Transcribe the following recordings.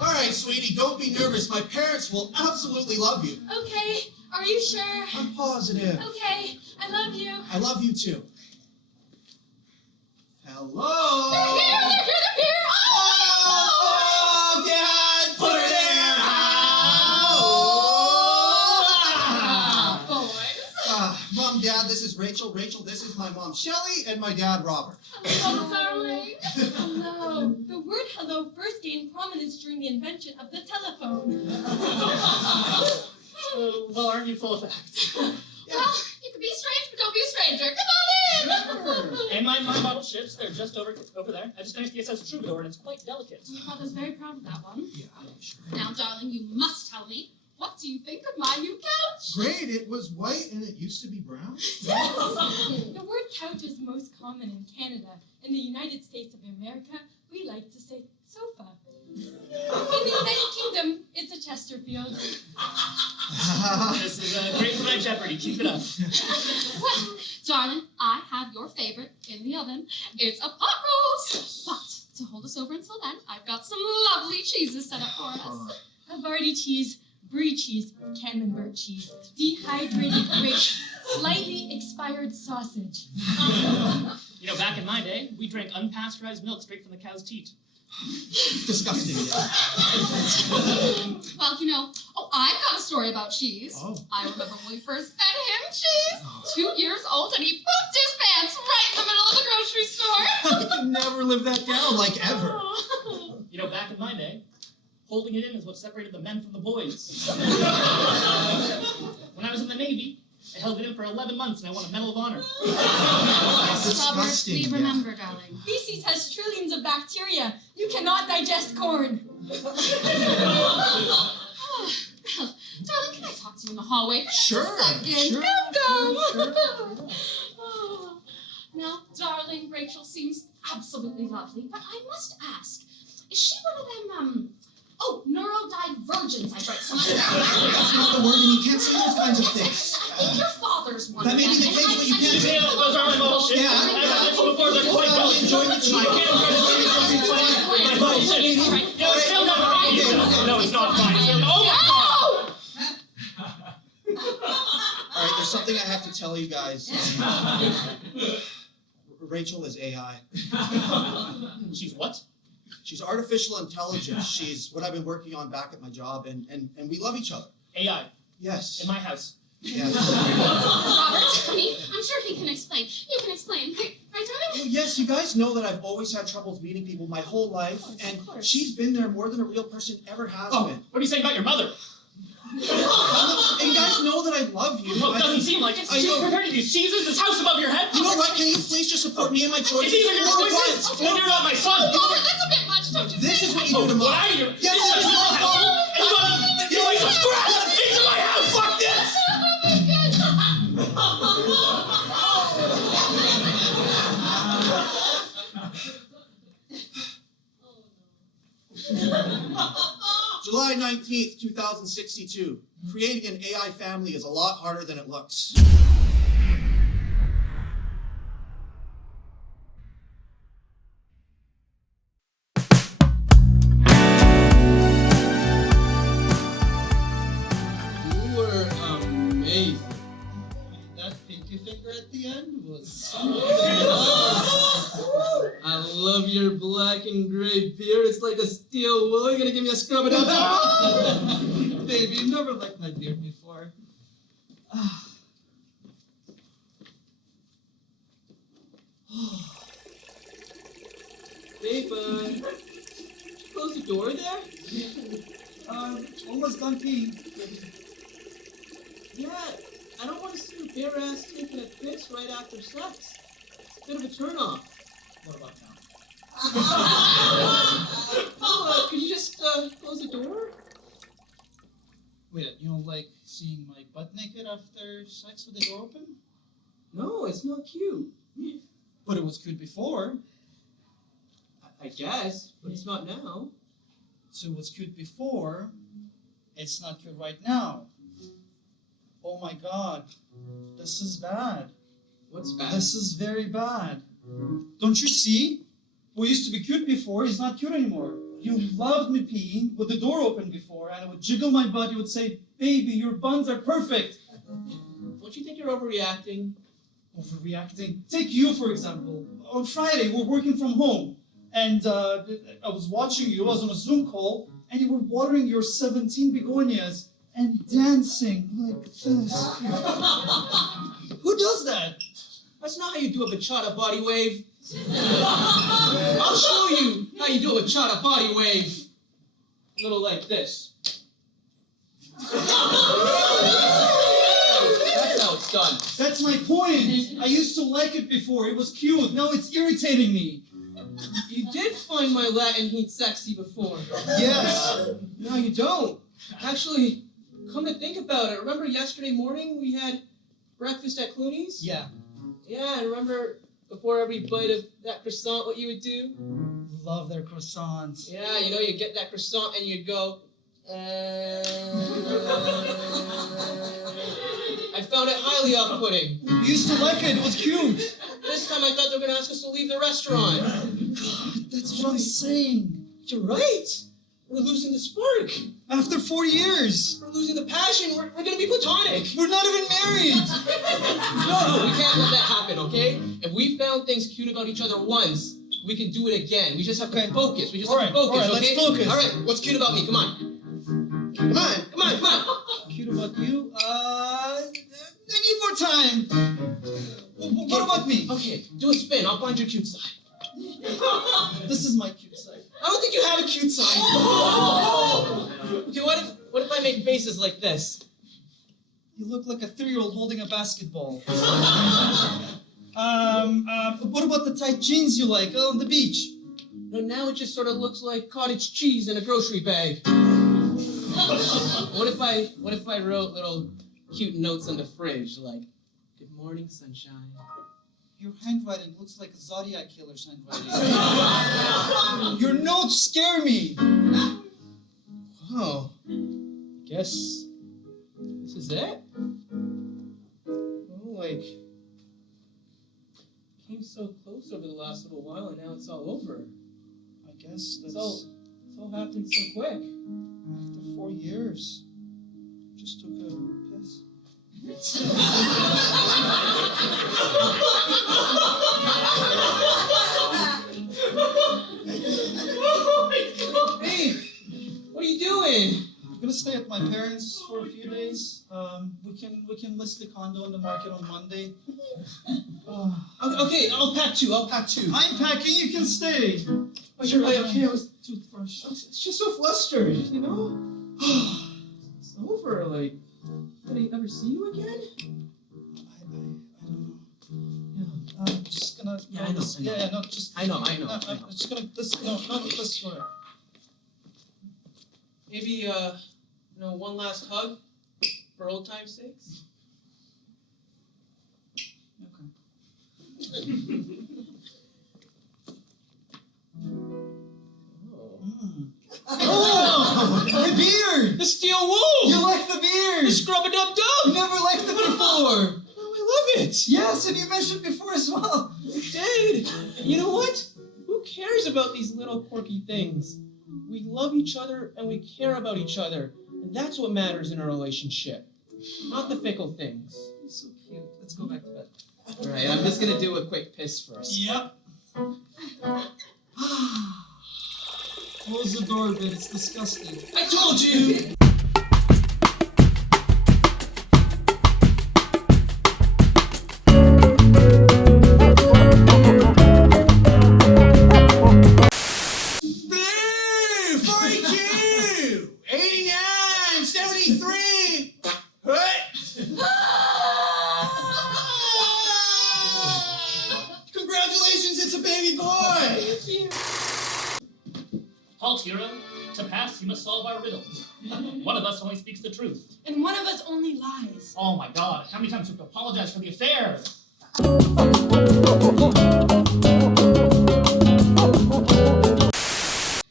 All right, sweetie, don't be nervous. My parents will absolutely love you. Okay, are you sure? I'm positive. Okay, I love you. I love you too. Hello? They're here! Oh, Dad, put her there! Mom, Dad, this is Rachel. Rachel, this is my mom, Shelley, and my dad, Robert. Hello, darling. Hello. The word hello first gained prominence during the invention of the telephone. Well, aren't you full of facts? Well, you can be strange, but don't be a stranger. Come on in! And my model ships, they're just over there. I just finished the SS Troubadour, and it's quite delicate. Your father's very proud of that one. Yeah, sure. Now, darling, you must tell me, what do you think of my new couch? Great, it was white and it used to be brown. Yes! The word couch is most common in Canada. In the United States of America, we like to say sofa. In the United Kingdom, it's a Chesterfield. This is great for my Jeopardy. Keep it up. Well, darling, I have your favorite in the oven. It's a pot roast. But to hold us over until then, I've got some lovely cheeses set up for us. Havarti cheese, brie cheese, camembert cheese, dehydrated grape, slightly expired sausage. You know, back in my day, we drank unpasteurized milk straight from the cow's teat. It's disgusting. Well, you know, I've got a story about cheese. Oh. I remember when we first fed him cheese. 2 years old, and he pooped his pants right in the middle of the grocery store. I can never live that down, like ever. You know, back in my day, holding it in is what separated the men from the boys. When I was in the Navy, I held it in for 11 months and I won a Medal of Honor. That's Robert, disgusting. we yeah. remember, darling. Feces has trillions of bacteria. You cannot digest corn. Darling, can I talk to you in the hallway for Sure, just a second? sure, Come. sure. Oh. Now, darling, Rachel seems absolutely lovely, but I must ask, is she one of them, neurodivergents I've read so much about? That's not the word, and you can't say those kinds of things. I think your father's one That of may them. be the case, but you can't say Those are my model ships. Yeah. As I mentioned before, they're quite delicate. Enjoy the cheese. I can't my model ships. No, it's still not fine. No, it's not fine. Oh my God! All right, there's something I have to tell you guys. Rachel is AI. She's what? She's artificial intelligence. She's what I've been working on back at my job, and we love each other. AI. Yes. In my house. Yes. Robert, I'm sure he can explain. You can explain. Right, darling? Well, yes, you guys know that I've always had troubles meeting people my whole life, Of course. she's been there more than a real person ever has Oh, been. what are you saying about your mother? And you guys know that I love you. Well, it doesn't seem like it. I She's know. preparing these cheeses, this house above your head. You know what? Can you please just support me and my choices? It's either your Or choices what? or you're not my son. Robert, that's a bit much, don't you This think? is what you do to What mom. are you? Yes, This this is is my my house. fault. And you want to subscribe into my house. Fuck this. July 19th, 2062. Creating an AI family is a lot harder than it looks. You were amazing. That pinky finger at the end was I love your black and gray beard. It's like a steel wool. You're gonna give me a scrub it up? Baby, you never liked my beard before. Babe, close the door there? Almost done peeing. Yeah, I don't want to see your bare ass taking a piss right after sex. It's a bit of a turnoff. What about now? Oh, could you just close the door? Wait, you don't like seeing my butt naked after sex with the door open? No, it's not cute. But it was cute before. I guess, but it's not now. So it was cute before. It's not cute right now. Oh my god. This is bad. What's bad? This is very bad. Don't you see? Who used to be cute before, he's not cute anymore. You loved me peeing with the door open before, and it would jiggle my butt. You would say, "Baby, your buns are perfect." Don't you think you're overreacting? Overreacting. Take you, for example. On Friday, we're working from home, and I was watching you. I was on a Zoom call, and you were watering your 17 begonias and dancing like this. Who does that? That's not how you do a bachata body wave. I'll show you how you do a bachata body wave. A little like this. That's how it's done. That's my point. I used to like it before. It was cute. Now it's irritating me. You did find my Latin heat sexy before. Yes. No, you don't. Actually, come to think about it, remember yesterday morning we had breakfast at Clooney's? Yeah. Yeah, and remember before every bite of that croissant what you would do? Love their croissants. Yeah, you know, you get that croissant and you'd go, I found it highly off-putting. You used to like it. It was cute. This time I thought they were going to ask us to leave the restaurant. That's what I'm saying. You're right. We're losing the spark. After 4 years. We're losing the passion. We're going to be platonic. We're not even married. No, we can't let that happen, okay? If we found things cute about each other once, we can do it again. We just have to focus. We just have to focus, all right, okay? let's focus. All right, what's cute about me? Come on. Come on, come on, come on. Cute about you? I need more time. What about me? Okay, do a spin. I'll find your cute side. This is my cute side. I don't think you have a cute side. Okay, what if I make faces like this? You look like a 3-year-old holding a basketball. What about the tight jeans you like on the beach? No, now it just sort of looks like cottage cheese in a grocery bag. What if I wrote little cute notes on the fridge like, "Good morning, sunshine." Your handwriting looks like a Zodiac killer's handwriting. Your notes scare me. Oh, guess this is it? Oh, like, came so close over the last little while and now it's all over. I guess It's that's all happening so quick. after 4 years. Just took a piss. Hey, what are you doing? I'm gonna stay at my parents for a few days. We can list the condo on the market on Monday. Okay, I'll pack two. I'm packing. You can stay. Oh, you're right. Okay, I was Toothbrush. just so flustered, you know? It's over. Like, did I ever see you again? I don't know. Yeah. I'm just gonna. Yeah, I know, I know. Yeah, no, just. I know. I'm just gonna. This way. Maybe, one last hug for old time's sakes? Okay. Oh, the beard! The steel wool! You like the The beard! scrub-a-dub-dub! You never liked it before! Oh, I love it! Yes, and you mentioned before as well. You did! You know what? Who cares about these little quirky things? We love each other and we care about each other. And that's what matters in a relationship. Not the fickle things. You're so cute. Let's go back to bed. Alright, I'm just gonna do a quick piss first. Yep. Close the door, Ben. It's disgusting. I told you! Blue, 42, 89, 73. Congratulations, it's a baby boy. Halt, hero. To pass, you must solve our riddles. One of us only speaks the truth. And one of us only lies. Oh my god, how many times do we have to apologize for the affair?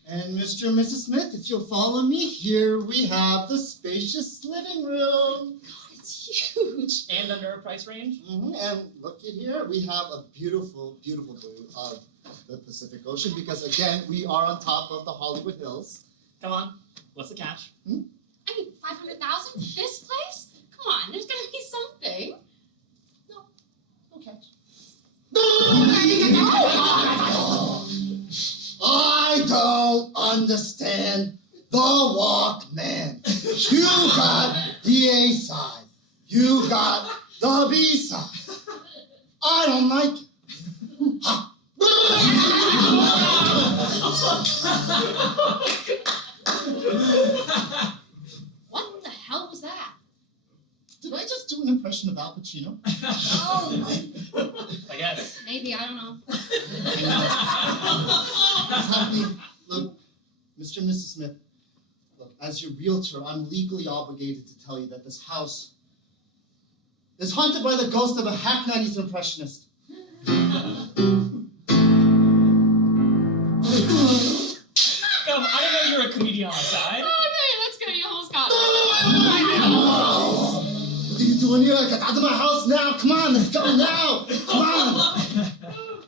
And Mr. and Mrs. Smith, if you'll follow me, here we have the spacious living room. It's huge. And under our price range? And look at here, we have a beautiful, beautiful view of the Pacific Ocean because again, we are on top of the Hollywood Hills. Come on, what's the catch? I mean, 500,000 for this place? Come on, there's gonna be something. Okay. I don't understand the Walkman. You got the A side. You got the B side. I don't like it. What the hell was that? Did I just do an impression of Al Pacino? I guess. Maybe, I don't know. What's happening? Look, Mr. and Mrs. Smith, look, as your realtor, I'm legally obligated to tell you that this house is haunted by the ghost of a hack 90s impressionist. Come, I didn't know you were a comedian on the side. Okay, let's go. You almost got it. What are you doing here? Get out of my house now! Come on, let's go now! Come on!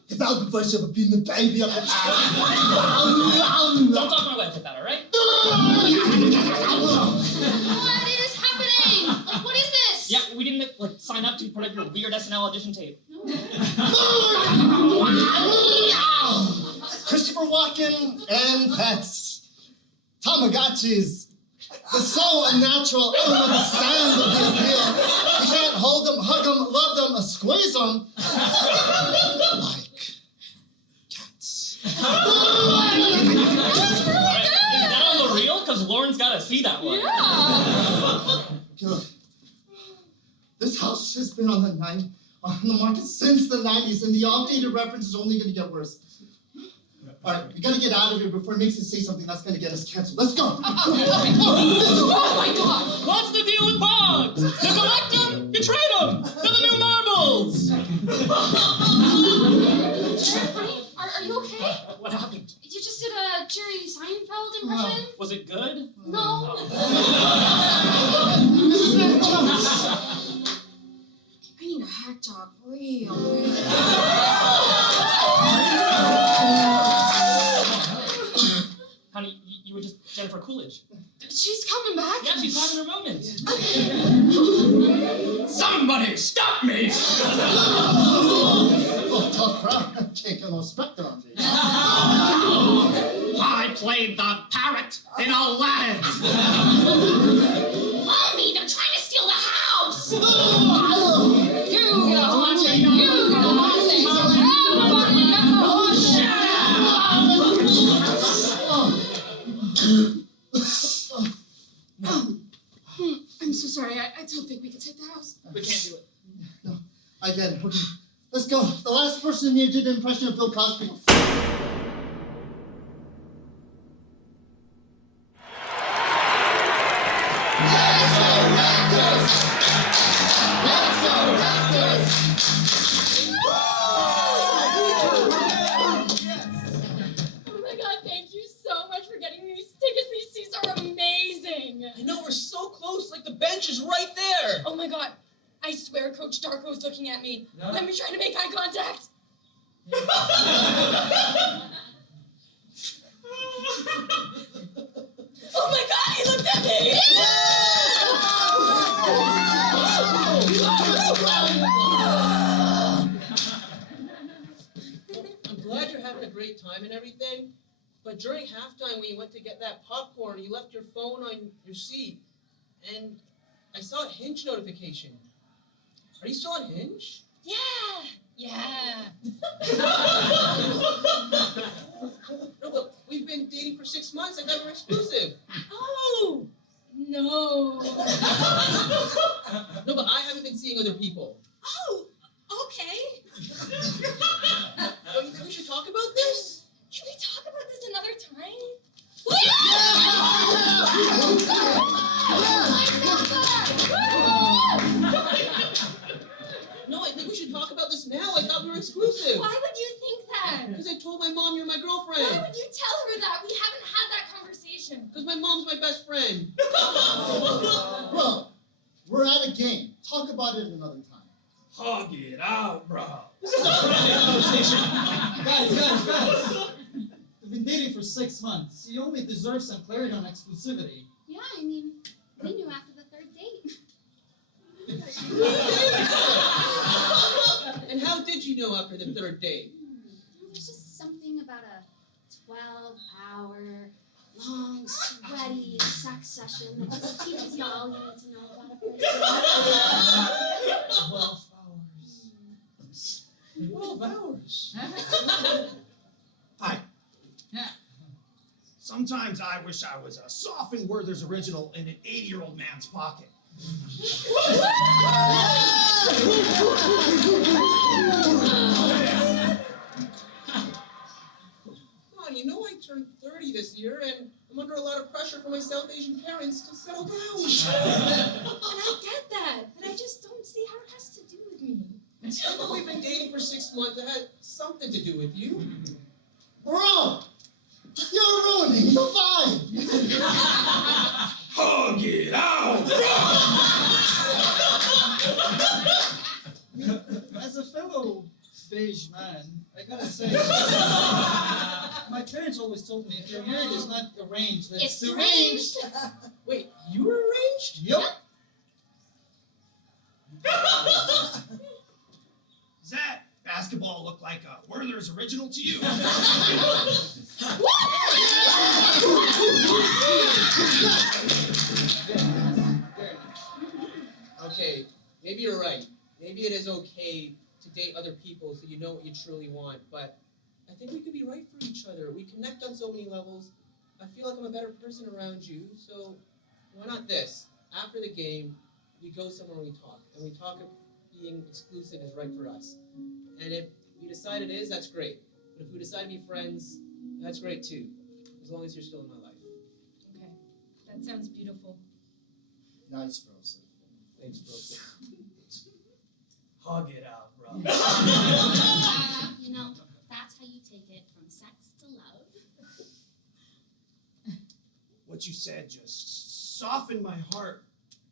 Get out before I shove a beating baby up your ass! Don't talk my way like that, alright? What is happening? Like, what is this? Yeah, we didn't sign up to put up your weird SNL audition tape. Christopher Walken, and pets. Tamagotchis. The so unnatural, I don't understand the big deal. You can't hold them, hug them, love them, or squeeze them. Like cats. Is that on the reel? Because Lauren's got to see that one. Yeah. Look, this house has been on the market since the 90s, and the outdated reference is only going to get worse. All right, we got to get out of here before it makes us say something that's going to get us canceled. Let's go. Oh my God. What's the deal with Pogs? You collect them, you trade them. They're the new marbles. Jared, honey, are you okay? What happened? You just did a Jerry Seinfeld impression? Was it good? No. I need a hack job real Honey, you were just Jennifer Coolidge. She's coming back. Yeah, she's having her moment. Somebody stop me! Oh, tough crowd. I'm taking no specter on me. I played the parrot in Aladdin. Mommy, they're trying to steal the house. You get a hunting. You get a hunting. Everybody get the I'm so sorry. I don't think we can take the house. We can't do it. No, I get it. Okay, let's go. The last person here did an impression of Bill Cosby. Oh my God, thank you so much for getting me these tickets. These seats are amazing. I know, we're so close, like the bench is right there. Oh my God, I swear Coach Darko's looking at me. Let me try to make eye contact. Oh my God, he looked at me! I'm glad you're having a great time and everything, but during halftime when you went to get that popcorn, you left your phone on your seat, and I saw a Hinge notification. Are you still on Hinge? Yeah. No, but we've been dating for 6 months. I thought we were exclusive. Oh, no. No, but I haven't been seeing other people. Oh, okay. Don't you think we should talk about this? Can we talk about this another time? No, I think we should talk about this now. I thought we were exclusive. Why would you think that? Because I told my mom you're my Why girlfriend. would you tell her that? We haven't had that conversation. Because my mom's my best friend. Bro, we're at a game. Talk Hug it out, bro. This is a private conversation. Guys. We've been dating for 6 months. You only deserve some clarity on exclusivity. Yeah, I mean, we knew after the third date. And how did you know after the third date? There's just something about a 12-hour, long, sweaty sex session that just teaches you all you need to know about a person. 12 hours. 12 hours. Hi. Sometimes I wish I was a softened Werther's original in an 80-year-old man's pocket. Come on, you know I turned 30 this year, and I'm under a lot of pressure from my South Asian parents to settle down. And I get that, but I just don't see how it has to do with me. We've been dating for 6 months. It had something to do with you. Bro, you're ruining the vibe. Hug it out, bro. As a fellow beige man, I gotta say, my parents always told me if your marriage is not arranged, then It's deranged. Wait, you were arranged? Yup. Does that basketball look like a Werther's original to you? Okay, maybe you're right. Maybe it is okay to date other people so you know what you truly want, but I think we could be right for each other. We connect on so many levels. I feel like I'm a better person around you, so why not this? After the game, we go somewhere and we talk. And we talk if being exclusive is right for us. And if we decide it is, that's great. But if we decide to be friends, that's great too. As long as you're still in my life. Okay, that sounds beautiful. Nice, Frozen. Thanks, bro. Hug it out, bro. You know, that's how you take it from sex to love. What you said just softened my heart.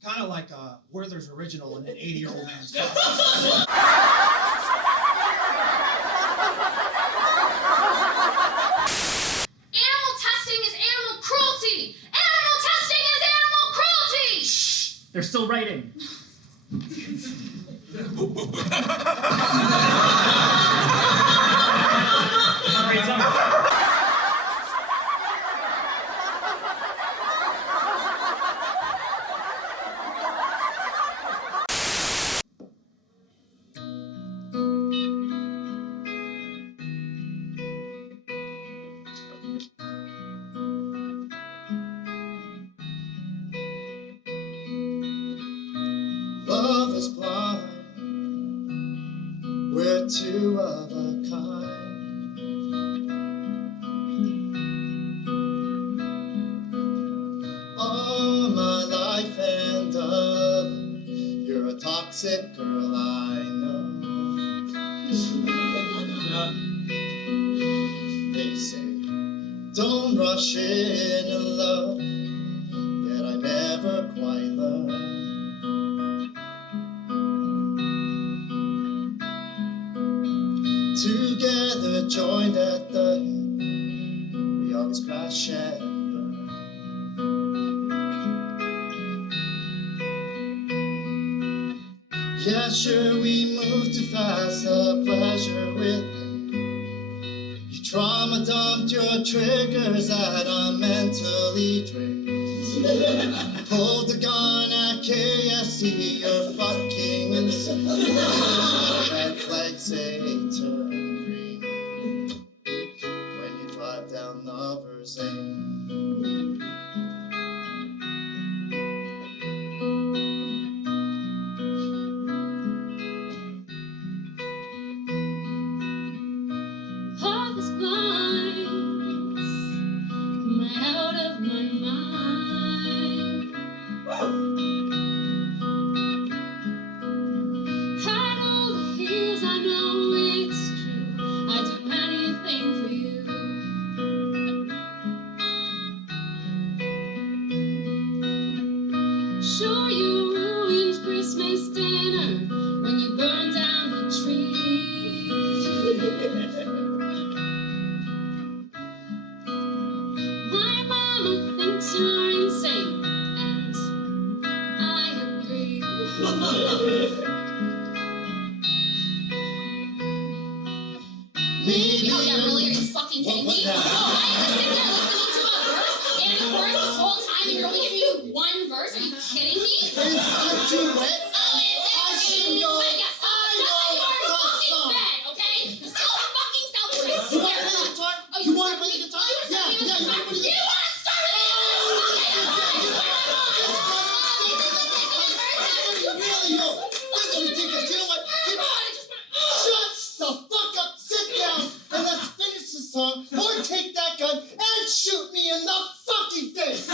Kind of like a Werther's original in an 80-year-old man's pocket. Animal testing is animal cruelty! Animal testing is animal cruelty! They're still writing. All right, so Love is blind. We're two of a kind. All my life and love, you're a toxic girl, I know. They say, don't rush into love, yet I never quite learned. Together, joined at the hip, we always crash and burn. Yeah, sure, we move too fast, the pleasure within. You trauma dumped your triggers that I'm mentally drained. Pulled the gun at KFC, you're fucking insane. Red flags say turn green when you drive down Lover's Lane. Love is blind. Am I out of my mind? Head over heels, I know it's true. I'd do anything for you. Sure, you ruined Christmas dinner when you burned down Maybe Oh yeah, really? Are you fucking kidding me? What No, I have to sit there listening to a verse and a chorus this whole time, and you're only giving me one verse? Are you kidding me? it's not too wet. Oh, it's should know. But yes, just like you are that fucking song. bed, okay? So fucking selfish, I You want swear to to play the God. guitar? Oh, You want to play the guitar? You Yeah, want to yeah, you want to play the You want to start with Really, yo, this is ridiculous. You know what? Shut the fuck up, sit down, and let's finish the song, or take that gun and shoot me in the fucking face.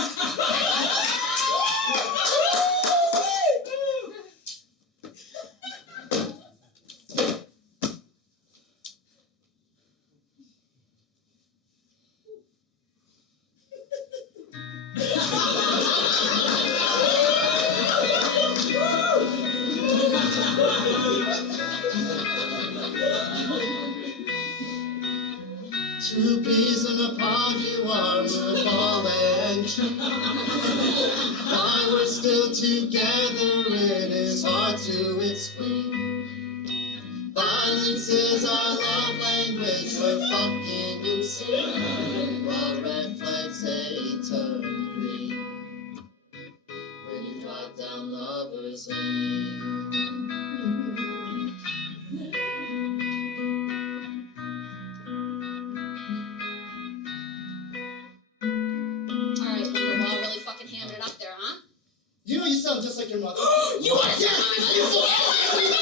Two peas in a pod, you are falling. Why we're still together, it is hard to explain. Violence is our love language, we're fucking insane. While red flags they turn green when you drive down Lover's Lane. Alright, Wonderwall, really fucking hammed it up there, huh? You know you sound just like your mother. You want to Yes, you sound-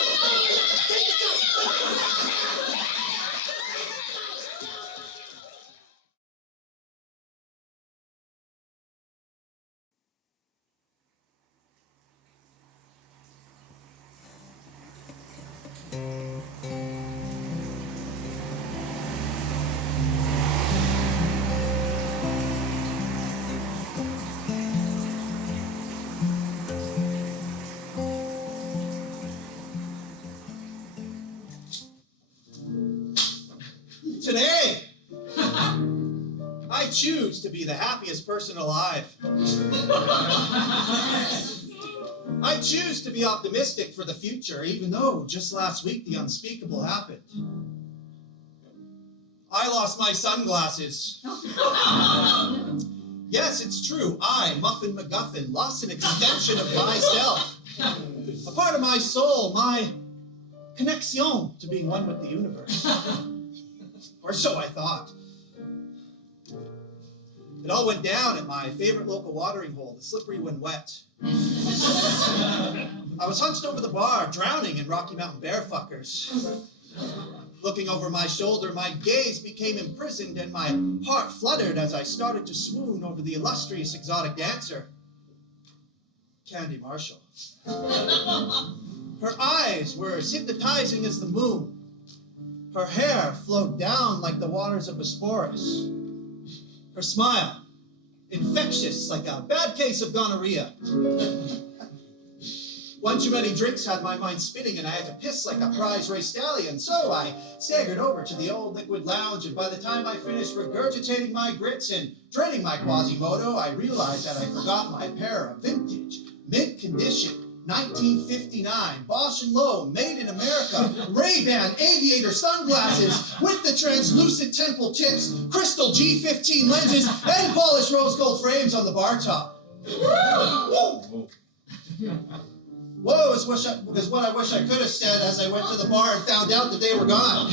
Today, I choose to be the happiest person alive. I choose to be optimistic for the future, even though just last week the unspeakable happened. I lost my sunglasses. Yes, it's true. I, Muffin McGuffin, lost an extension of myself. A part of my soul, my connexion to being one with the universe. Or so I thought. It all went down at my favorite local watering hole, the Slippery When Wet. I was hunched over the bar, drowning in Rocky Mountain bear fuckers. Looking over my shoulder, my gaze became imprisoned and my heart fluttered as I started to swoon over the illustrious exotic dancer, Candy Marshall. Her eyes were as hypnotizing as the moon. Her hair flowed down like the waters of Bosporus. Her smile, infectious like a bad case of gonorrhea. One too many drinks had my mind spinning and I had to piss like a prize race stallion, so I staggered over to the old liquid lounge, and by the time I finished regurgitating my grits and draining my Quasimodo, I realized that I forgot my pair of vintage, mint-condition, 1959 Bosch & Lowe, made in America, Ray-Ban aviator sunglasses with the translucent temple tips, crystal G15 lenses, and polished rose gold frames on the bar top. Whoa is what I wish I could have said as I went to the bar and found out that they were gone.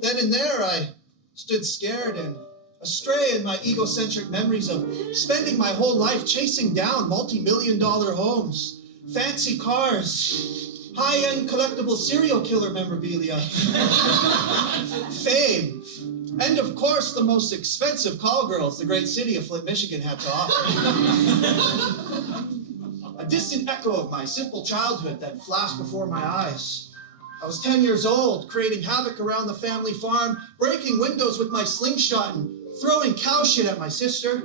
Then and there I stood scared and astray in my egocentric memories of spending my whole life chasing down multi-million-dollar homes, fancy cars, high-end collectible serial killer memorabilia, fame, and of course the most expensive call girls the great city of Flint, Michigan had to offer. A distant echo of my simple childhood that flashed before my eyes. I was 10 years old, creating havoc around the family farm, breaking windows with my slingshot and throwing cow shit at my sister.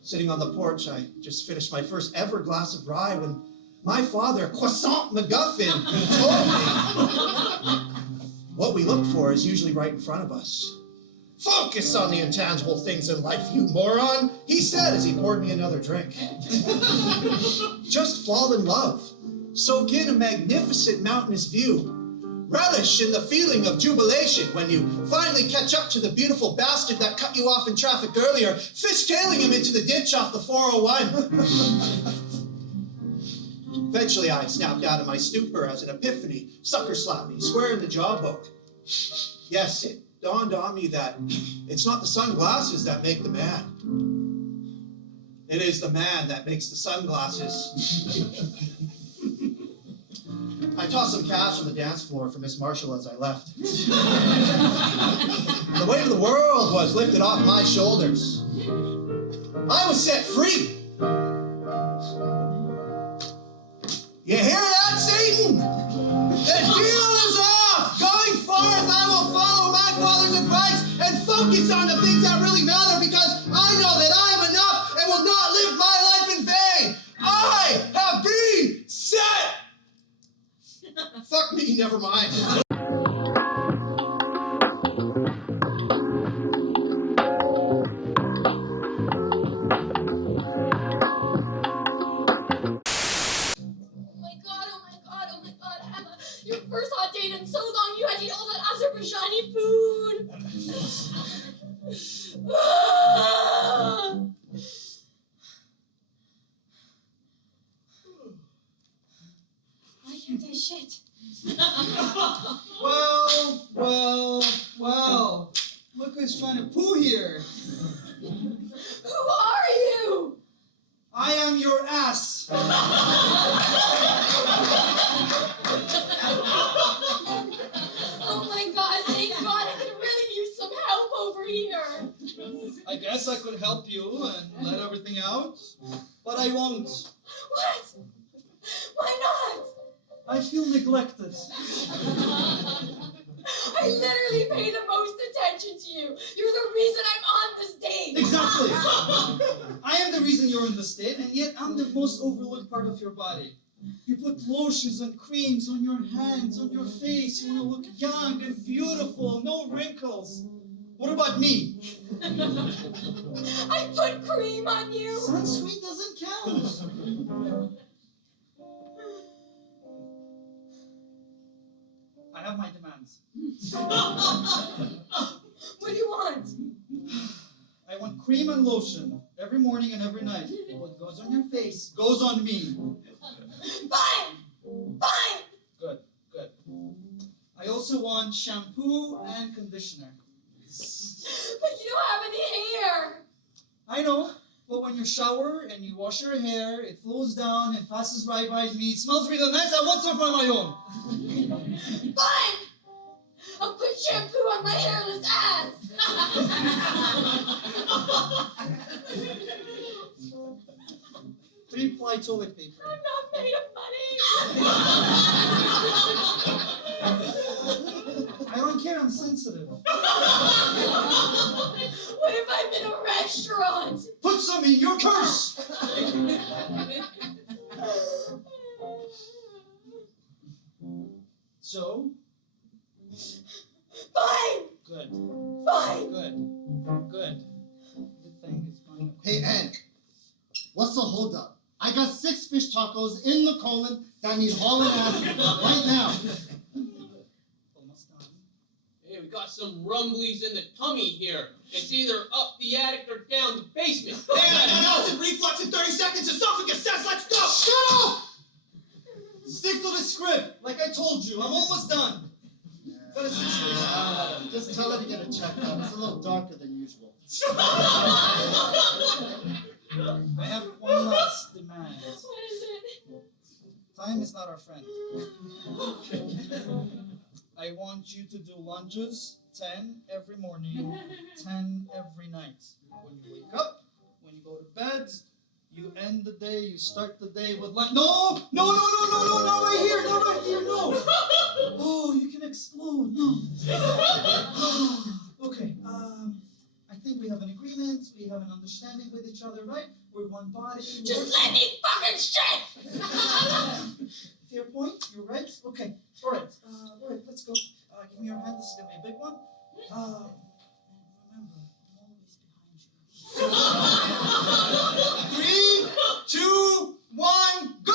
Sitting on the porch, I just finished my first ever glass of rye when my father, Croissant McGuffin, told me what we look for is usually right in front of us. Focus on the intangible things in life, you moron, he said as he poured me another drink. Just fall in love. Soak in a magnificent mountainous view. Relish in the feeling of jubilation when you finally catch up to the beautiful bastard that cut you off in traffic earlier, fishtailing him into the ditch off the 401. Eventually, I snapped out of my stupor as an epiphany sucker slapped me square in the jawbone. Yes, it dawned on me that it's not the sunglasses that make the man. It is the man that makes the sunglasses. I tossed some cash on the dance floor for Miss Marshall as I left. The weight of the world was lifted off my shoulders. I was set free. You hear that, Satan? The deal is off! Going forth, I will follow my Father's advice and focus on the things that really matter because I know that I am enough and will not live my life in vain. I have been set! Fuck me, never mind. Your first hot date in so long, you had to eat all that Azerbaijani food. I can't say shit. Well. Look who's trying to poo here. Who are you? I am your ass. Oh my God, thank God, I could really use some help over here. I guess I could help you and let everything out, but I won't. What? Why not? I feel neglected. I literally pay the most attention to you. You're the reason I'm on this date. Exactly. I am the reason you're in this state, and yet I'm the most overlooked part of your body. You put lotions and creams on your hands, on your face. You want to look young and beautiful, no wrinkles. What about me? I put cream on you. Sunscreen doesn't count. I have my demands. What do you want? I want cream and lotion every morning and every night. What goes on your face goes on me. Fine. Fine. Good. I also want shampoo and conditioner. But you don't have any hair. I know, but when you shower and you wash your hair, it flows down and passes right by me. It smells really nice. I want some for my own. Fine. I'll put shampoo on my hairless ass. 3-ply toilet paper. I'm not made of money. I don't care. I'm sensitive. What if I'm in a restaurant? Put some in your purse. So? Fine. Good. Fine. Good. The thing is fine. Hey, Ed, what's the holdup? I got 6 fish tacos in the colon that need hauling ass right now. Almost done. Hey, we got some rumblies in the tummy here. It's either up the attic or down the basement. Acid reflux in 30 seconds, esophagus says, let's go! Shut up! Stick to the script, like I told you. I'm almost done. Got a situation. Just tell her to get it checked out. It's a little darker than usual. I have one last demand. What is it? Time is not our friend. I want you to do lunges, 10 every morning, 10 every night. When you wake up, when you go to bed, you end the day, you start the day with lunge. No, not right here, no. Oh, you can explode, no. Okay, I think we have an agreement, we have an understanding with each other, right? We're one body. Just let me fucking shit. Fair point, you're right. Okay, all right, let's go. Give me your hand, this is gonna be a big one. Remember, I'm always behind you. 3, 2, 1, go!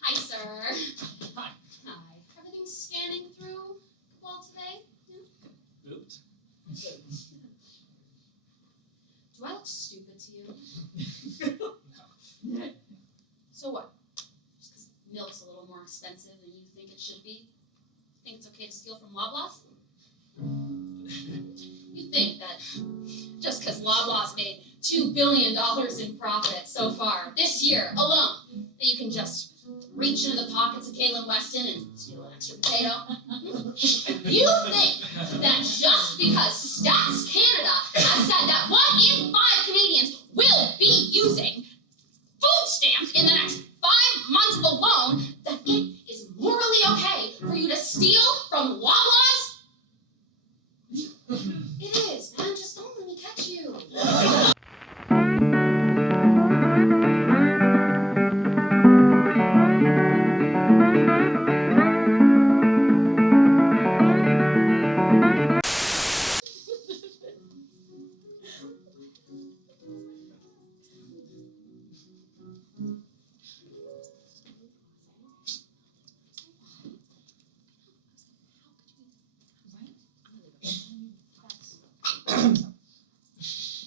Hi, sir. Hi. Hi. Everything's scanning through well today? Yeah. Booped. Do I look stupid to you? So what? Just because milk's a little more expensive than you think it should be? Think it's okay to steal from Loblaws? You think that just because Loblaws made $2 billion in profit so far this year alone, that you can just reach into the pockets of Caitlin Weston and steal an extra potato? You think that just because Stats Canada has said that 1 in 5 Canadians will be using food stamps in the next 5 months alone, that it is morally okay for you to steal from Loblaws? It is, man. Just don't let me catch you.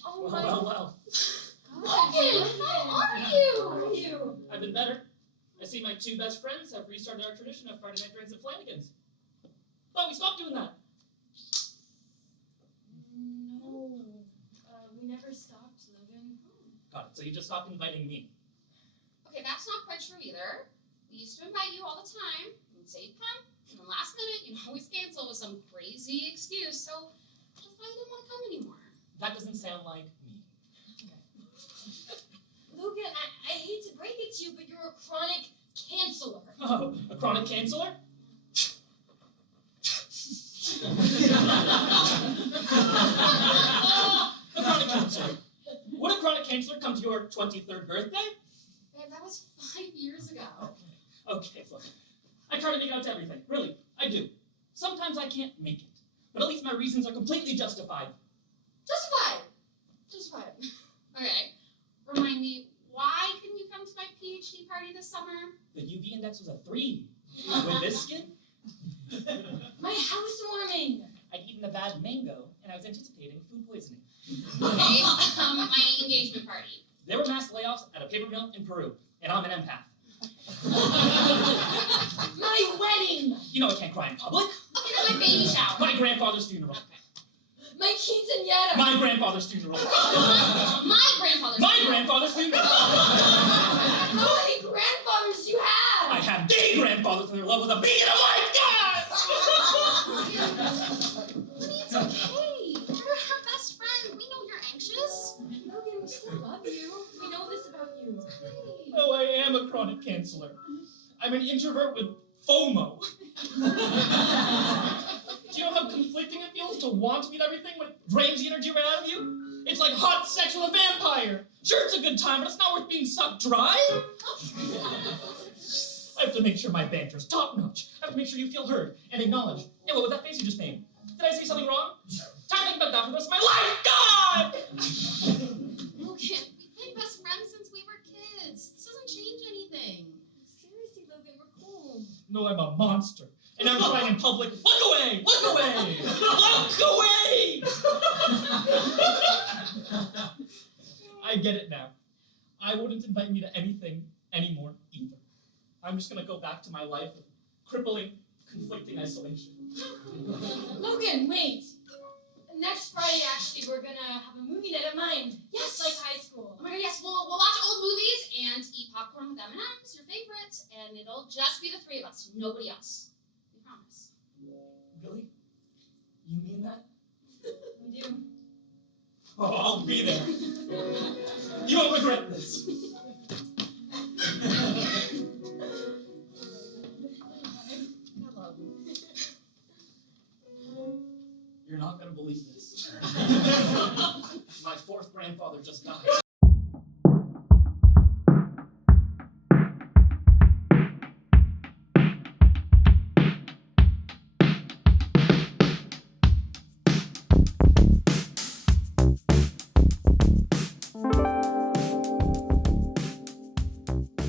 Oh Well, well, well. Logan, how are you? I've been better. I see my 2 best friends have restarted our tradition of Friday night drinks at Flanagan's. Thought we stopped doing that. No, we never stopped, Logan. Got it. So you just stopped inviting me. Okay, that's not quite true either. We used to invite you all the time. You'd say you'd come, and then last minute you'd always cancel with some crazy excuse. So I just thought you didn't want to come anymore. That doesn't sound like me. Logan, I hate to break it to you, but you're a chronic canceller. Oh, a chronic canceller? A chronic canceller. Would a chronic canceller come to your 23rd birthday? Babe, that was 5 years ago. Okay, look. I try to make it out to everything. Really, I do. Sometimes I can't make it. But at least my reasons are completely justified. Justified. Justified. Okay. Remind me, why couldn't you come to my PhD party this summer? The UV index was a 3. With this skin, My housewarming. I'd eaten a bad mango, and I was anticipating food poisoning. Okay, my engagement party. There were mass layoffs at a paper mill in Peru, and I'm an empath. My wedding. You know I can't cry in public. Okay, then my baby shower. My grandfather's funeral. My quinceañera. My grandfather's funeral. My grandfather's My funeral. grandfather's funeral. How many grandfathers do you have? I have gay grandfathers, and their love was a being of life. Honey, it's okay. You're our best friend. We know you're anxious. Logan, we still love you. We know this about you. Hey. No, I am a chronic canceller. I'm an introvert with FOMO. Do you know how conflicting it feels to want to meet everything when it drains the energy right out of you? It's like hot sex with a vampire. Sure, it's a good time, but it's not worth being sucked dry. I have to make sure my banter's top notch. I have to make sure you feel heard and acknowledged. Hey, what was that face you just made? Did I say something wrong? Time to think about that for the rest of my life. God! Logan, we've been best friends since we were kids. This doesn't change anything. Seriously, Logan, we're cool. No, I'm a monster. And I'm crying in public. Look away! Look away! Look away! I get it now. I wouldn't invite me to anything anymore either. I'm just gonna go back to my life of crippling, conflicting isolation. Logan, wait. Next Friday, actually, we're gonna have a movie night at mine. Yes. Just like high school. Oh my god, yes, we'll watch old movies and eat popcorn with M&M's, your favorite, and it'll just be the 3 of us, nobody else. We promise. Really? You mean that? We do. Oh, I'll be there. You won't regret this. You're not gonna believe this. My fourth grandfather just died.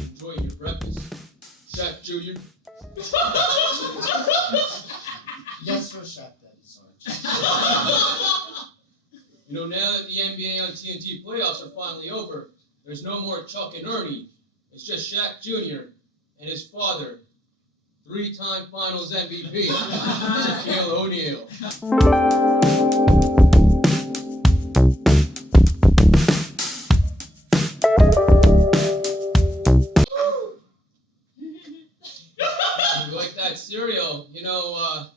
Enjoying your breakfast, Shaq Jr.? Yes, sir, Shaq Daddy, Sarge. You know, now that the NBA on TNT playoffs are finally over, there's no more Chuck and Ernie. It's just Shaq Jr. and his father, three-time Finals MVP, Shaquille O'Neal. You like that cereal? You know,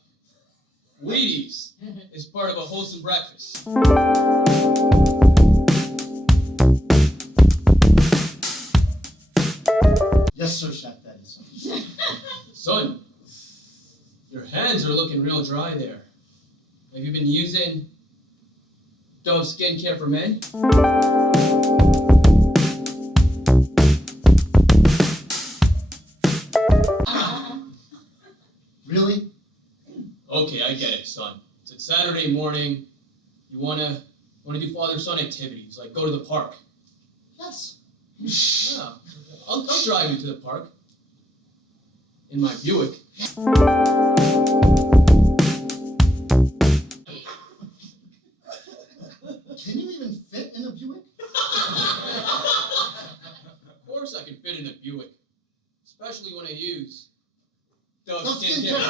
Wheaties is part of a wholesome breakfast. Yes, sir, Shaq Daddy, Sarge. Son, your hands are looking real dry there. Have you been using Dove Skincare for Men? Really? Okay, I get it, son. It's Saturday morning. You wanna do father-son activities, like go to the park. Yes. Yeah, I'll drive you to the park. In my Buick. Can you even fit in a Buick? Of course I can fit in a Buick. Especially when I use Dove Dove Skincare.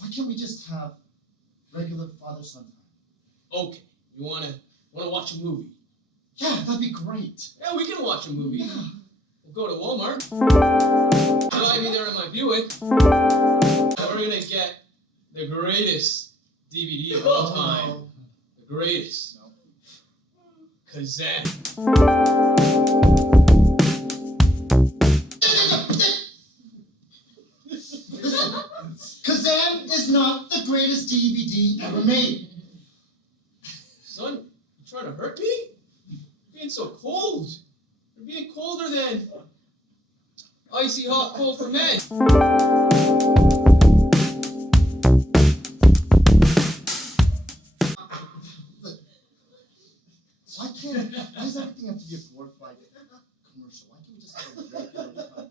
Why can't we just have regular father-son time? Okay, you wanna watch a movie? Yeah, that'd be great. Yeah, we can watch a movie. Yeah. We'll go to Walmart. Drive me there in my Buick. And we're gonna get the greatest DVD of all time. No. The greatest. No. Kazam. Listen, Kazam is not the greatest DVD ever made. Son, you trying to hurt me? You're being so cold. You're being colder than icy hot cold for men. Why does everything have to be a glorified commercial? Why can't we just have a regular time?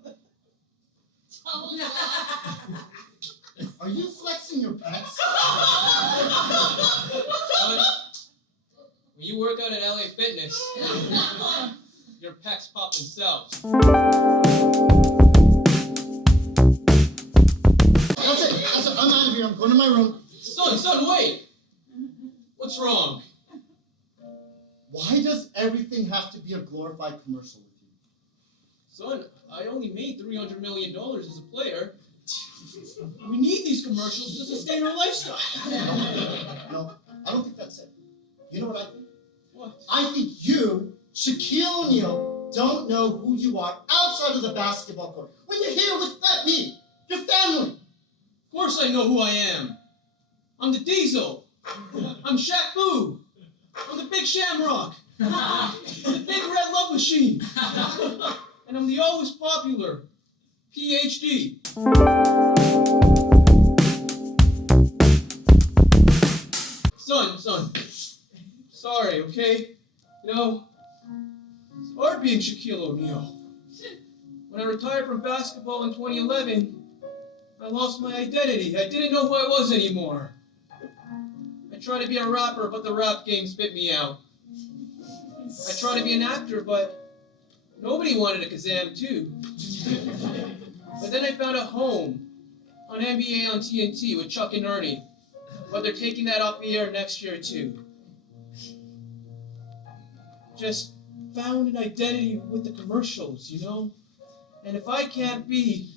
Are you flexing your pecs? Son, when you work out at LA Fitness, your pecs pop themselves. That's it. I'm out of here. I'm going to my room. Son, wait! What's wrong? Why does everything have to be a glorified commercial with you? Son, I only made $300 million as a player. We need these commercials to sustain our lifestyle. No, I don't think that's it. You know what I think? What? I think you, Shaquille O'Neal, don't know who you are outside of the basketball court. When you're here with me, your family. Of course I know who I am. I'm the Diesel. I'm Shaq Fu. I'm the Big Shamrock. I'm the Big Red Love Machine. And I'm the always popular PhD. Son. Sorry, okay? You know, it's hard being Shaquille O'Neal. When I retired from basketball in 2011, I lost my identity. I didn't know who I was anymore. I tried to be a rapper, but the rap game spit me out. I tried to be an actor, but nobody wanted a Kazam too. But then I found a home on NBA on TNT with Chuck and Ernie. But they're taking that off the air next year too. Just found an identity with the commercials, you know? And if I can't be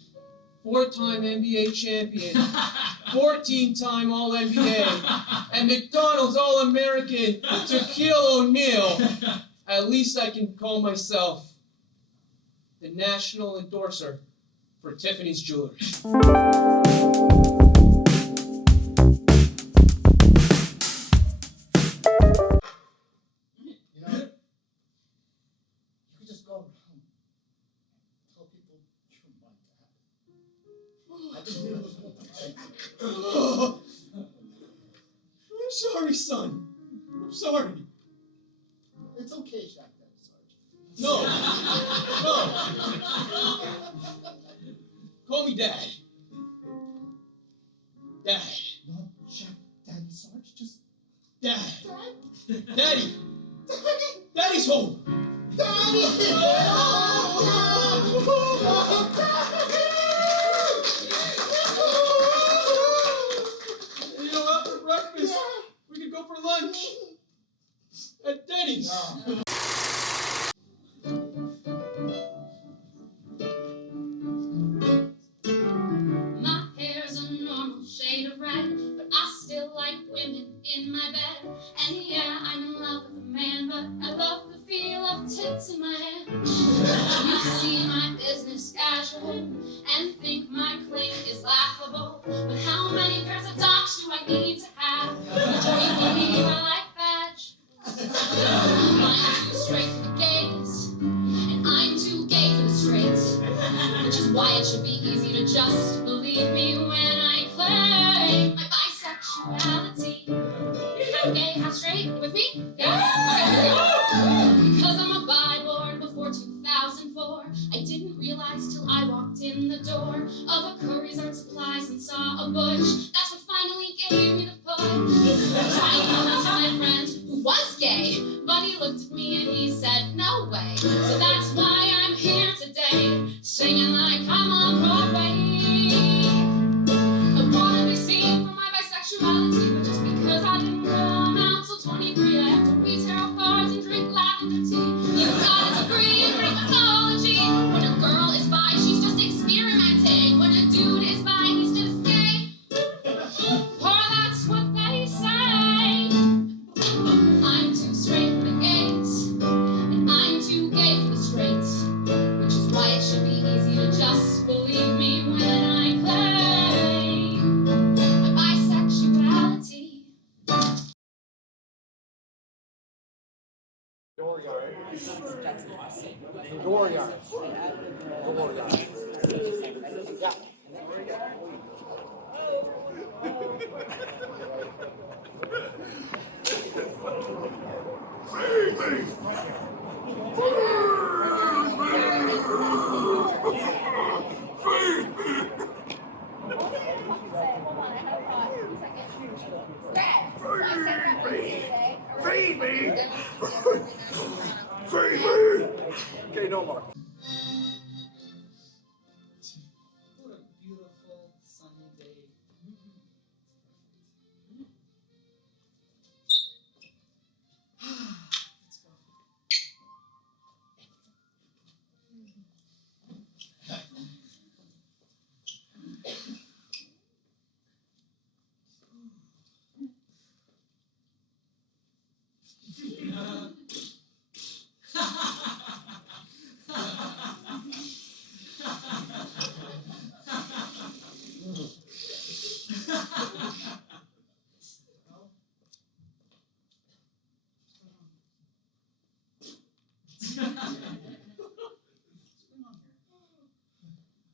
4-time NBA champion, 14-time All-NBA, and McDonald's All-American Shaquille O'Neal. At least I can call myself the national endorser for Tiffany's Jewelry. You know, you could just go around and tell people you're my dad. I've been doing this whole time. I'm sorry, son. I'm sorry. It's okay, Shaq Daddy Sarge. No. No. Call me Dad. Dad. Not Shaq Daddy Sarge, just Dad. Dad. Daddy. Daddy's home. Daddy! You know, after breakfast, we could go for lunch at Denny's. My hair's a normal shade of red, but I still like women in my bed. And yeah, I'm in love with a man, but I love the feel of tits in my hand. You see my business casual and think my claim is laughable. But how many pairs of docs do I need to have before you believe I like badge? I'm too straight for the gays, and I'm too gay for the straights. Which is why it should be easy to just believe me when I claim my bisexuality. Half gay, half straight, you with me? Yeah? Okay. Because I'm a bi born before 2004. I didn't realize till I walked in the door of a Curry's Art Supplies and saw a bush. That's what finally gave me the push. I tried to tell my friend who was gay, but he looked at me and he said, no way. So that's why I'm here today, singing like I'm on Broadway. I wanna be seen for my bisexuality, but just because I didn't come out till 23, I have to read tarot cards and drink lavender tea. You got a degree in Greek mythology. When a girl is bi, she's just experimenting. When a dude is bi, he's just gay. Or that's what they say. I'm too straight for the gays, and I'm too gay for the straights. Which is why it should be easy to just believe me when I claim my bisexuality. What a beautiful sunny day. Let's go.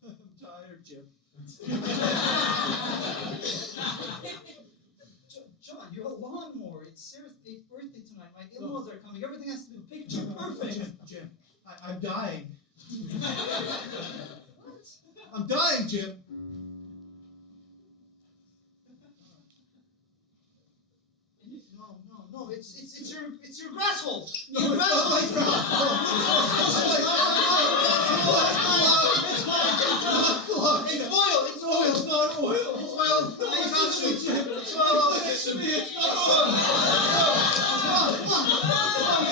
I'm tired, Jim. John, you're a lawnmower. It's Sarah's 8th birthday tonight. My in-laws are coming. Everything has to be picture perfect. Jim, I'm dying. What? I'm dying, Jim. No, it's your grass hole. No, Your it's grass not hole. my grass hole. It's oil. It's oil. It's not oil. It's oil. I got you. It's oil. It's not oil.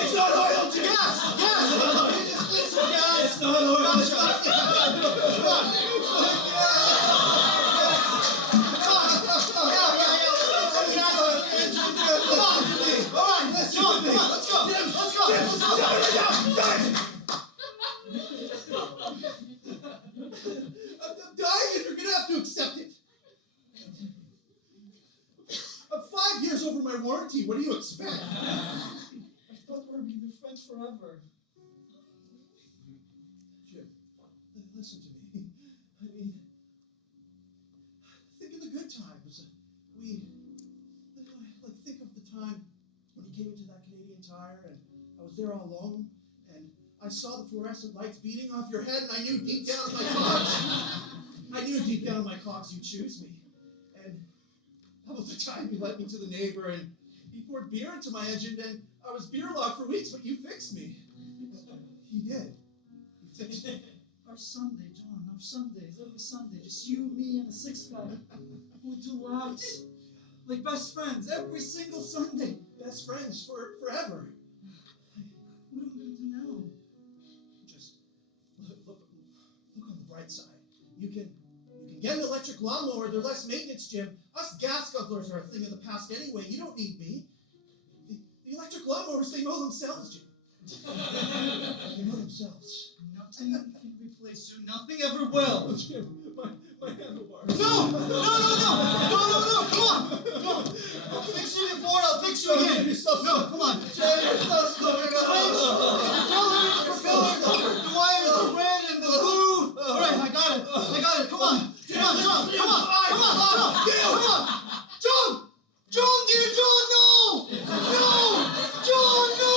It's not oil, Jim. Gas. It's not oil. my warranty. What do you expect? I thought we were being your friends forever. Jim, listen to me. I mean, think of the good times. Think of the time when you came into that Canadian Tire and I was there all alone and I saw the fluorescent lights beating off your head and I knew deep down in my cocks you'd choose me. And how about the time you led me to the neighbor and he poured beer into my engine and I was beer locked for weeks, but you fixed me. He did. You fixed me. Our Sunday, John, our Sundays, every Sunday, just you, me, and a six-pack. We'd do laps. Like best friends, every single Sunday. Best friends forever. What am I going to do now? Just look on the bright side. You can get an electric lawnmower. They're less maintenance, Jim. Us gas guzzlers are a thing of the past anyway. You don't need me. The electric lawnmowers, they know themselves, Jim. They know themselves. Nothing can replace you. Nothing ever will. Jim, my handlebars. No! Come on! No! I'll fix you before, I'll fix you again. No, come on. The wire is the red and the blue. All right, I got it. Come on. John, dear John, no! John, no!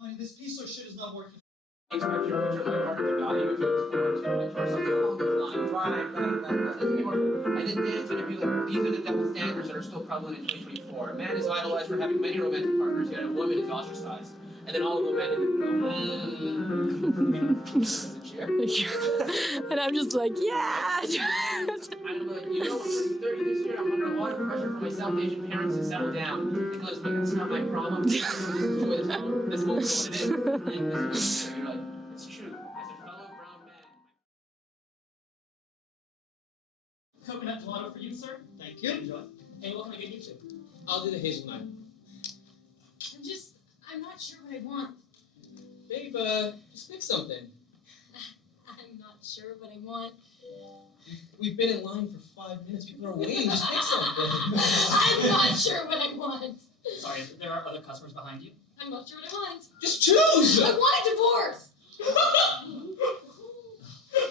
Honey, this piece of shit is not working. Expect your future life market value if it was forward to or something along those lines. Right. And then Dan's gonna be like, these are the double standards that are still prevalent in 2024. A man is idolized for having many romantic partners, yet a woman is ostracized. And then all the men And I'm just like, yeah. I'm like, you know, I'm 30 this year, I'm under a lot of pressure from my South Asian parents to settle down. Because that's not my problem. Enjoy this moment for what it is. And this is you're like, it's true. As a fellow brown man. Coconut gelato for you, sir. Thank you. Enjoy. And what can I get you to? I'll do the hazelnut. I'm not sure what I want. Babe, just pick something. I'm not sure what I want. We've been in line for 5 minutes. People are waiting. Just pick something. I'm not sure what I want. Sorry, there are other customers behind you. I'm not sure what I want. Just choose! I want a divorce.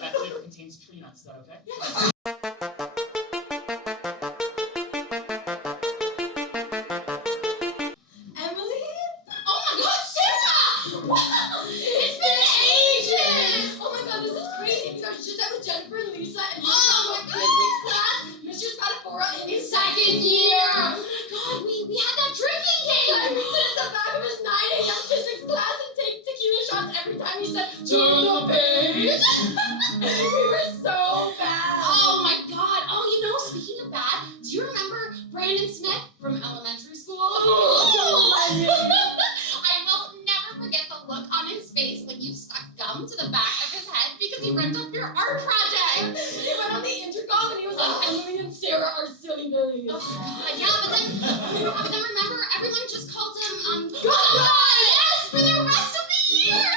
That flavor contains tree nuts. Is that okay? Yeah. Emily? Oh my God, Sarah! Wow, it's been ages! Oh my God, this is crazy because I was just out with Jennifer and Lisa and my physics class, Mr. Spadafora in his second year. Oh my God, we had that drinking game. I would sit at the back of his 9 a.m. physics class and take tequila shots every time he said, turn the page. We were so bad. Oh my God. Oh, you know, speaking of bad, do you remember Brandon Smith from elementary school? I will never forget the look on his face when you stuck gum to the back of his head because he ripped up your art project. He went on the intercom and he was like, Emily and Sarah are silly billies. Oh, God, yeah, but then remember, everyone just called him, yes, for the rest of the year.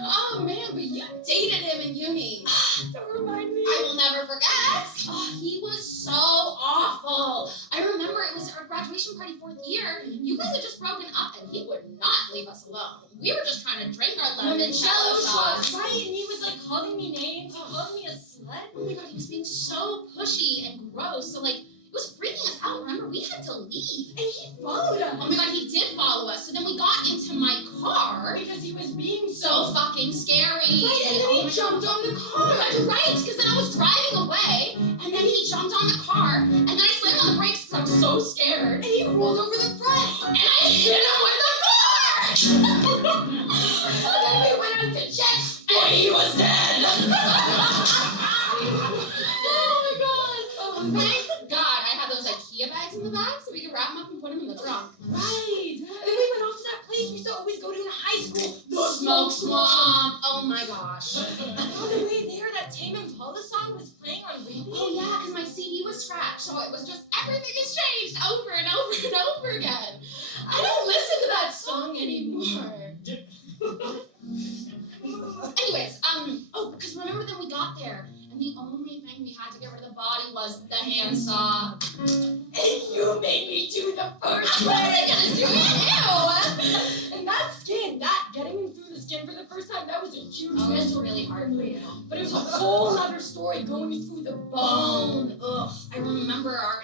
Oh, man, but you dated him in uni. Don't remind me. I will never forget. Oh, he was so awful. I remember it was our graduation party 4th year. You guys had just broken up and he would not leave us alone. We were just trying to drink our limoncello shots. Right, and he was like calling me names. He called me a slut. Oh my God, he was being so pushy and gross. So, like, it was freaking us out. Remember, we had to leave. And he followed us. Oh my God, he did follow us. So then we got into my car. Because he was being So fucking scary. Right, and then he jumped on the car. Right, because then I was driving away, and then he jumped on the car, and then I slammed on the brakes because I was so scared. And he rolled over the front. And I hit him with the car! back so we could wrap him up and put him in the trunk. Right. And then we went off to that place we used to always go to in high school. The Smoke Swamp. Oh my gosh. On the way there, that Tame Impala song was playing on repeat. Oh yeah, because my CD was scratched, so it was just everything has changed over and over and over again. I don't listen to that song anymore. Anyways, because remember then we got there, and the only thing we had to get rid of the body was the handsaw. And you made me do the first one. I gotta do it. Ew. And that skin, getting him through the skin for the first time, that was a huge miss. It was really hard for you. But it was a whole other story going through the bone. Ugh. I remember our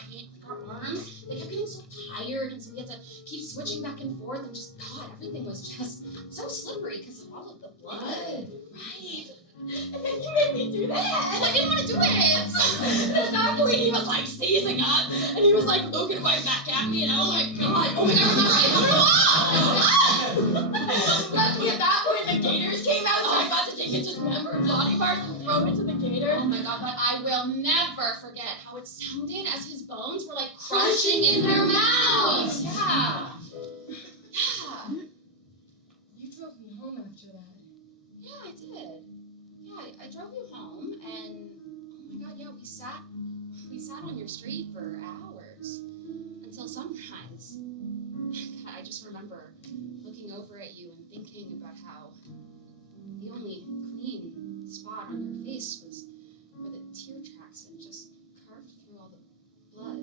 arms, they kept getting so tired, and so we had to keep switching back and forth, and just, God, everything was just so slippery because of all of the blood. Right. And then you made me do that. I didn't want to do it. And at that point, he was like seizing up, and he was like looking right back at me, and I was like, God, oh my God, luckily at that point, the gators came out, so I got to take his dismembered body parts and throw it to the gator. Oh my God, but I will never forget how it sounded as his bones were like crunching in their mouths. Yeah. Yeah. You drove me home after that. Yeah, I did. Yeah, I drove you home, and oh my God, yeah, we sat on your street for hours until sunrise. God, I just remember looking over at you and thinking about how the only clean spot on your face was where the tear tracks had just carved through all the blood.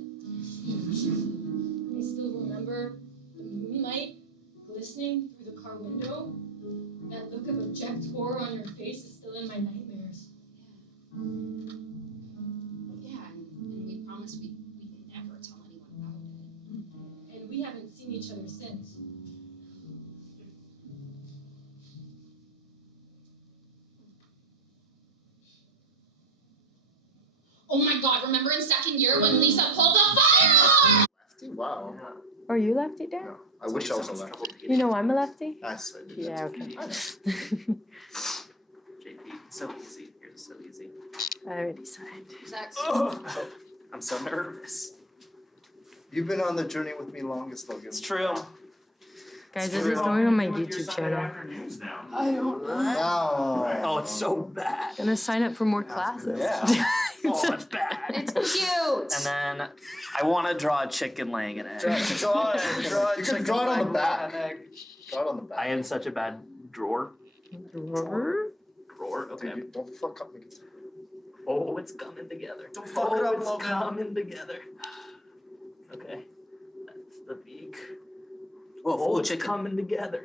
I still remember the moonlight glistening through the car window. That look of abject horror on your face is still in my nightmares. Yeah, and we promised we'd never tell anyone about it. And we haven't seen each other since. Oh my God, remember in second year when Lisa pulled the fire alarm? Lefty? Wow. Are you lefty, Dad? No, I wish I was a lefty. You know I'm a lefty? Yes, I do. Yeah, okay. JP, so easy. You're so easy. I already signed. Sex. I'm so nervous. You've been on the journey with me longest, Logan. It's true. Guys, this is going on my YouTube channel. I don't know. No. Oh, it's so bad. Gonna sign up for more classes. Yeah. Oh, it's bad. It's cute. And then I want to draw a chicken laying an egg. Draw it. You can draw it on the back. Draw it on the back. I am such a bad drawer. Drawer? Okay. Dude, don't fuck up. Oh, it's coming together. Don't fuck it up, it's Logan. coming together. Okay. That's the beak. Well, Oh, it's coming together.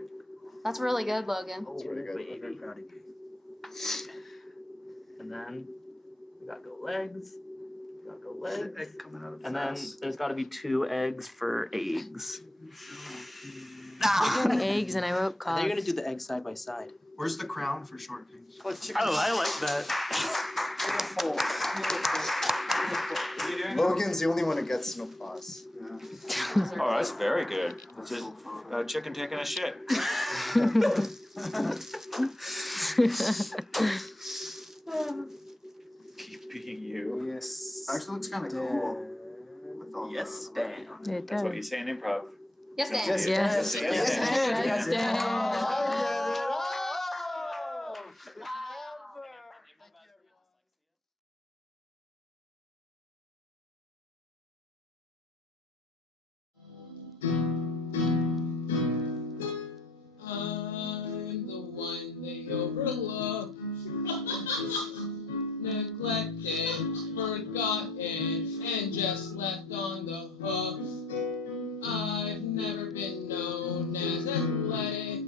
That's really good, Logan. That's really good. I'm very baby. proud of you. And then we got to go legs. We got to go legs. Egg coming out of And then fast. there's got to be 2 eggs for eggs. I'm doing eggs and I wrote Then you're cogs. gonna do the eggs side by side. Where's the crown for short kings? I like that. Logan's the only one that gets an applause. Oh, that's very good. It's a chicken taking a shit. Keep being you. Yes. Actually looks kind of cool. With all Yes, the... Dan. It That's does. what you say in improv. Yes, Dan. Yes. Yes. Yes, Yes, Dan. I'm the one they overlook, neglected, forgotten, and just left on the hook. I've never been known as athletic,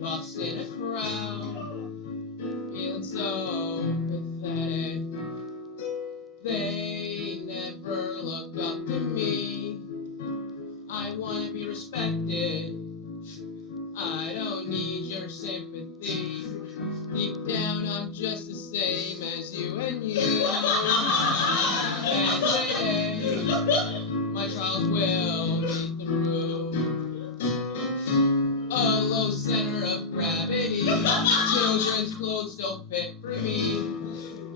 lost in a crowd, feeling so pathetic. They never look up to me. I wanna be respected. I don't need your sympathy. Deep down, I'm just the same as you and you. And today, my trials will be through. A low center of gravity. Children's clothes don't fit for me.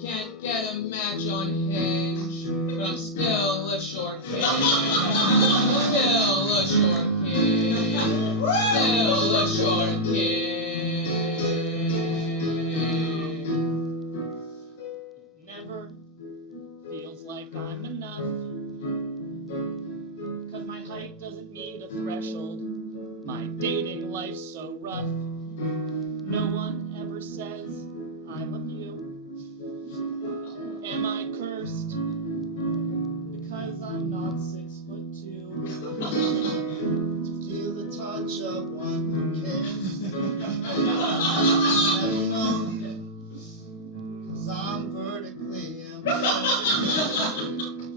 Can't get a match on Hinge, but I'm still a short king. threshold. My dating life's so rough. No one ever says I love you. Am I cursed? Because I'm not 6'2". Feel the touch of one who cares. Never know, 'cause I'm vertically embedded.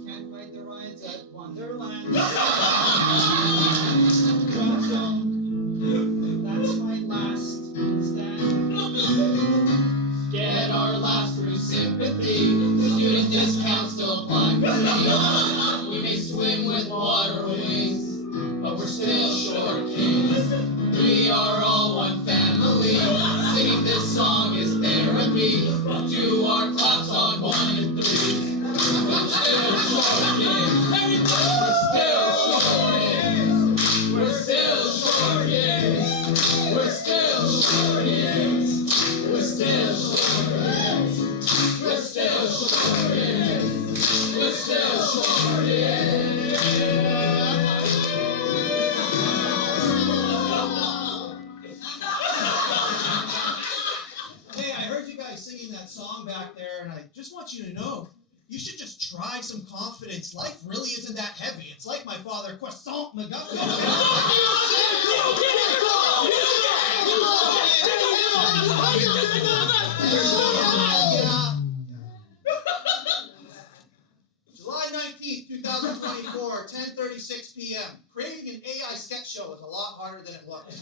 Can't ride the rides at Wonderland. Drop zone. That's my last stand. Get our laughs through sympathy. Student discounts still apply for me. We may swim with water wings, but we're still short kings. We are all one family. Singing this song is therapy. Do our claps on 1 and 3. We're still short kings. We're still short kings. We're still short kings. We're still short kings. We're still short kings. We're still short kings. We're still short kings. Hey, I heard you guys singing that song back there, and I just want you to know, you should just try some confidence. Life really isn't that heavy. It's like my father, Croissant McGuffin. July 19th, 2024, 10:36 p.m. Creating an AI sketch show is a lot harder than it looks.